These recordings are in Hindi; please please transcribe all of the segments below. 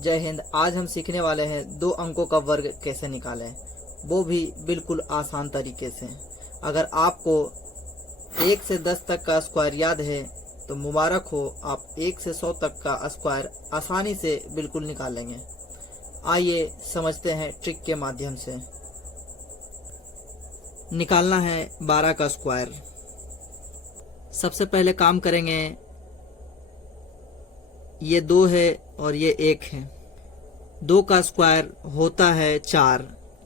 जय हिंद। आज हम सीखने वाले हैं 2 अंकों का वर्ग कैसे निकालें, वो भी बिल्कुल आसान तरीके से। अगर आपको 1 से 10 तक का स्क्वायर याद है तो मुबारक हो, आप 1 से 100 तक का स्क्वायर आसानी से बिल्कुल निकाल लेंगे। आइए समझते हैं ट्रिक के माध्यम से। निकालना है 12 का स्क्वायर। सबसे पहले काम करेंगे, ये 2 है और ये 1 है। 2 का स्क्वायर होता है 4,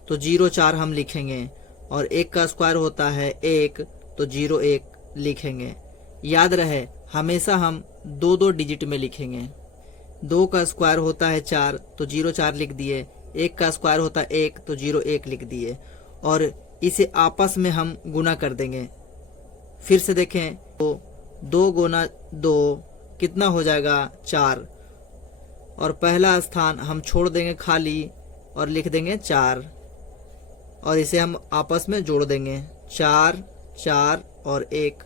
तो 0 4 हम लिखेंगे, और 1 का स्क्वायर होता है 1, तो 0 1 लिखेंगे। याद रहे हमेशा हम 2 डिजिट में लिखेंगे। 2 का स्क्वायर होता है 4, तो 0 4 लिख दिए। 1 का स्क्वायर होता है 1, तो 0 1 लिख दिए, और इसे आपस में हम गुना कर देंगे। फिर से देखें तो 2 गुना 2 कितना हो जाएगा 4, और पहला स्थान हम छोड़ देंगे खाली और लिख देंगे 4, और इसे हम आपस में जोड़ देंगे। 4 4 और 1,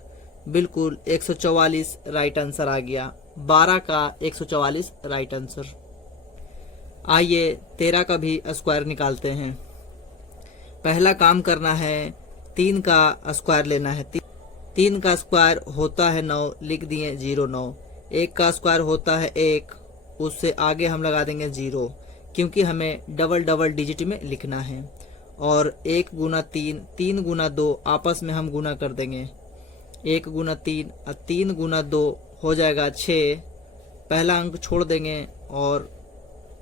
बिल्कुल 144 राइट आंसर आ गया। 12 का 144 राइट आंसर। आइए 13 का भी स्क्वायर निकालते हैं। पहला काम करना है, 3 का स्क्वायर लेना है। 3 का स्क्वायर होता है 9, लिख दिए 0 9। 1 का स्क्वायर होता है 1, उससे आगे हम लगा देंगे 0, क्योंकि हमें डबल डिजिट में लिखना है। और 1 गुना 3, 3 गुना 2 आपस में हम गुना कर देंगे। 1 गुना 3 और 3 गुना 2 हो जाएगा 6। पहला अंक छोड़ देंगे और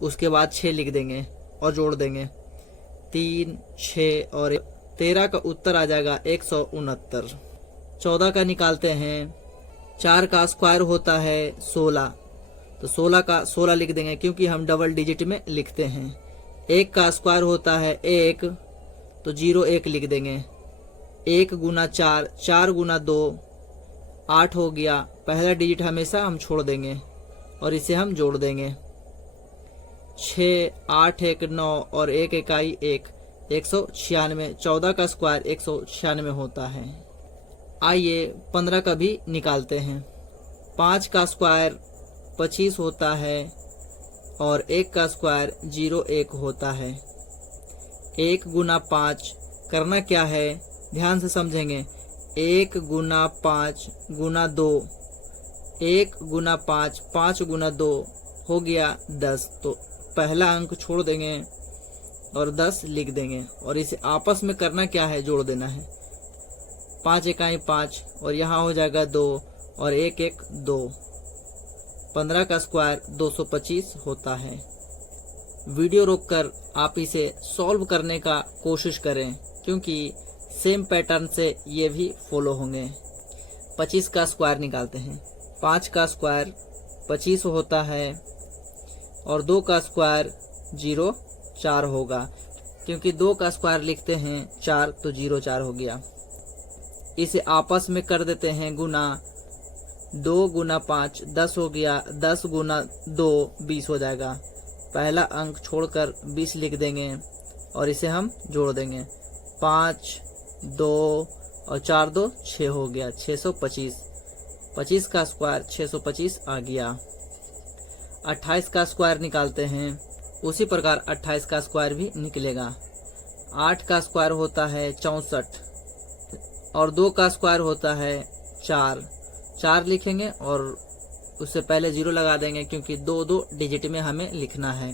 उसके बाद 6 लिख देंगे और जोड़ देंगे। 3 6 और 13 का उत्तर आ जाएगा 169। 14 का निकालते हैं। 4 का स्क्वायर होता है 16, तो 16 का 16 लिख देंगे, क्योंकि हम डबल डिजिट में लिखते हैं। 1 का स्क्वायर होता है 1, तो 0 1 लिख देंगे। 1 गुना 4, 4 गुना 2 8 हो गया। पहला डिजिट हमेशा हम छोड़ देंगे और इसे हम जोड़ देंगे। 6 8 1 9 और 1 इकाई 1, 196। 14 का स्क्वायर 196 होता है। आइए 15 का भी निकालते हैं। 5 का स्क्वायर 25 होता है और 1 का स्क्वायर 0 1 होता है। 1 गुना 5 करना क्या है, ध्यान से समझेंगे। 1 गुना 5 गुना 2, 1 गुना 5 5 गुना 2 हो गया 10, तो पहला अंक छोड़ देंगे और 10 लिख देंगे, और इसे आपस में करना क्या है, जोड़ देना है। 5 इकाई 5 और यहाँ हो जाएगा 2 और 1 1 2। 15 का स्क्वायर 225 होता है। वीडियो रोककर आप इसे सॉल्व करने का कोशिश करें, क्योंकि सेम पैटर्न से ये भी फॉलो होंगे। 25 का स्क्वायर निकालते हैं। 5 का स्क्वायर 25 होता है और 2 का स्क्वायर 0 4 होगा, क्योंकि 2 का स्क्वायर लिखते हैं 4, तो 0 4 हो गया। इसे आपस में कर देते हैं गुना। 2 गुना 5 10 हो गया। 10 गुना 2 20 हो जाएगा। पहला अंक छोड़कर 20 लिख देंगे और इसे हम जोड़ देंगे। 5 2 और 4 2 6 हो गया। 625। 25 का स्क्वायर 625 आ गया। 28 का स्क्वायर निकालते हैं। उसी प्रकार 28 का स्क्वायर भी निकलेगा। 8 का स्क्वायर होता है 64 और 2 का स्क्वायर होता है 4, 4 लिखेंगे और उससे पहले 0 लगा देंगे, क्योंकि 2 डिजिट में हमें लिखना है,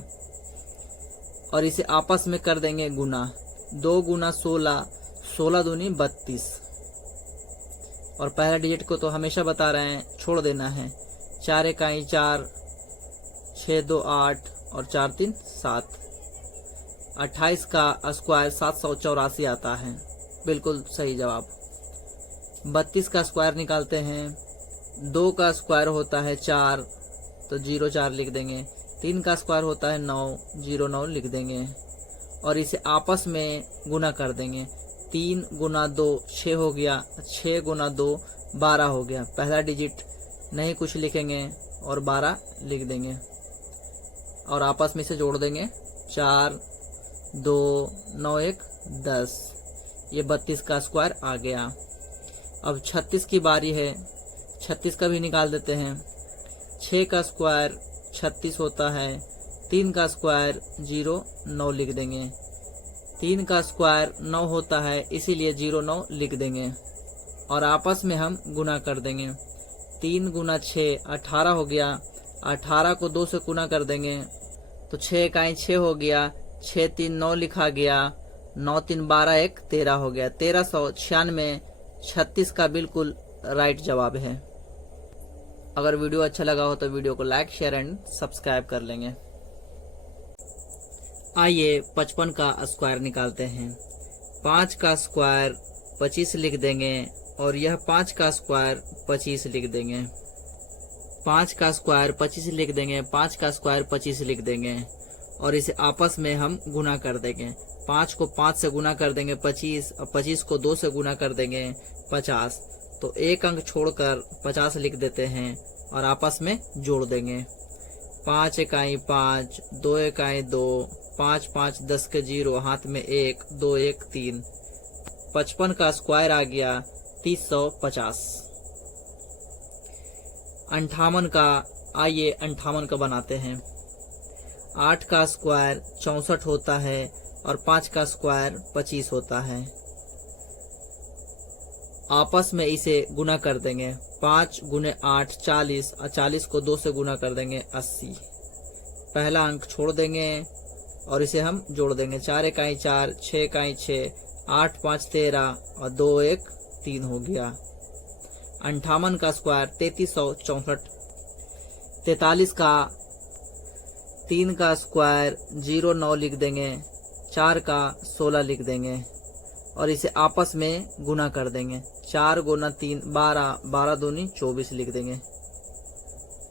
और इसे आपस में कर देंगे गुना। 2 गुना 16, 16 दूनी 32, और पहला डिजिट को तो हमेशा बता रहे हैं छोड़ देना है। 4 इकाई 4, 6 2 8 और 4 3 7। 28 का स्क्वायर 784 आता है, बिल्कुल सही जवाब। 32 का स्क्वायर निकालते हैं। 2 का स्क्वायर होता है 4, तो 0 4 लिख देंगे। 3 का स्क्वायर होता है 9, 0 9 लिख देंगे, और इसे आपस में गुना कर देंगे। 3 गुना 2 6 हो गया। 6 गुना 2 12 हो गया। पहला डिजिट नहीं कुछ लिखेंगे और 12 लिख देंगे, और आपस में से जोड़ देंगे। 4 2 9 1 10। ये 32 का स्क्वायर आ गया। अब 36 की बारी है। 36 का भी निकाल देते हैं। 6 का स्क्वायर 36 होता है। 3 का स्क्वायर 0 9 लिख देंगे। 3 का स्क्वायर 9 होता है, इसीलिए 0 9 लिख देंगे और आपस में हम गुना कर देंगे। 3 गुना 6 18 हो गया। 18 को 2 से गुना कर देंगे तो 6 इकाई 6 हो गया। 6 3 9 लिखा गया। 9 3 12 1 13 हो गया। 1396। 36 का बिल्कुल राइट जवाब है। अगर वीडियो अच्छा लगा हो तो वीडियो को लाइक शेयर एंड सब्सक्राइब कर लेंगे। आइए 55 का स्क्वायर निकालते हैं। 5 का स्क्वायर 25 लिख देंगे और यह 5 का स्क्वायर 25 लिख देंगे। 5 का स्क्वायर 25 लिख देंगे। 5 का स्क्वायर 25 लिख देंगे और इसे आपस में हम गुना कर देंगे। 5 को 5 से गुना कर देंगे 25 और 25 को 2 से गुना कर देंगे 50। तो एक अंक छोड़कर 50 लिख देते हैं और आपस में जोड़ देंगे। 5 इकाई 5, 2 इकाई 2, 5 5 10 के 0, हाथ में 1 2 1 3। 55 का स्क्वायर आ गया 350। 58 का, आइए 58 का बनाते हैं। 8 का स्क्वायर 64 होता है और 5 का स्क्वायर 25 होता है। आपस में इसे गुना कर देंगे। 5 गुने 8 40 और 40 को 2 से गुना कर देंगे 80। पहला अंक छोड़ देंगे और इसे हम जोड़ देंगे। 4 इकाई 4, 6 इकाई 6, 8 5 13 और 2 1 3 हो गया। 58 का स्क्वायर 3364। 43 का 3 का स्क्वायर 0 9 लिख देंगे। 4 का 16 लिख देंगे और इसे आपस में गुना कर देंगे। 4 गुना 3 12, 12 दूनी 24 लिख देंगे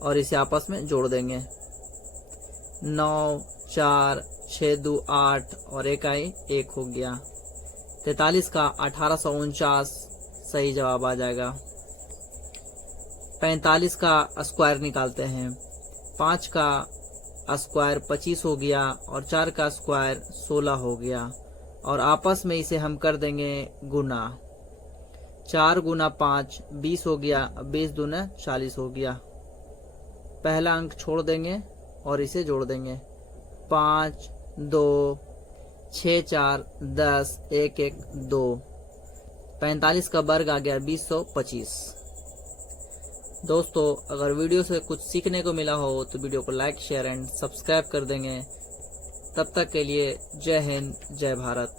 और इसे आपस में जोड़ देंगे। 9 4 6 2 8 और 1 आई 1 हो गया। 43 का 1849 सही जवाब आ जाएगा। 45 का स्क्वायर निकालते हैं। 5 का स्क्वायर 25 हो गया और 4 का स्क्वायर 16 हो गया और आपस में इसे हम कर देंगे गुना। 4 गुना 5 20 हो गया। 20 दूना 40 हो गया। पहला अंक छोड़ देंगे और इसे जोड़ देंगे। 5 2 6 4 10 1 1 2। 45 का वर्ग आ गया 2025। दोस्तों, अगर वीडियो से कुछ सीखने को मिला हो तो वीडियो को लाइक शेयर एंड सब्सक्राइब कर देंगे। तब तक के लिए जय हिंद जय भारत।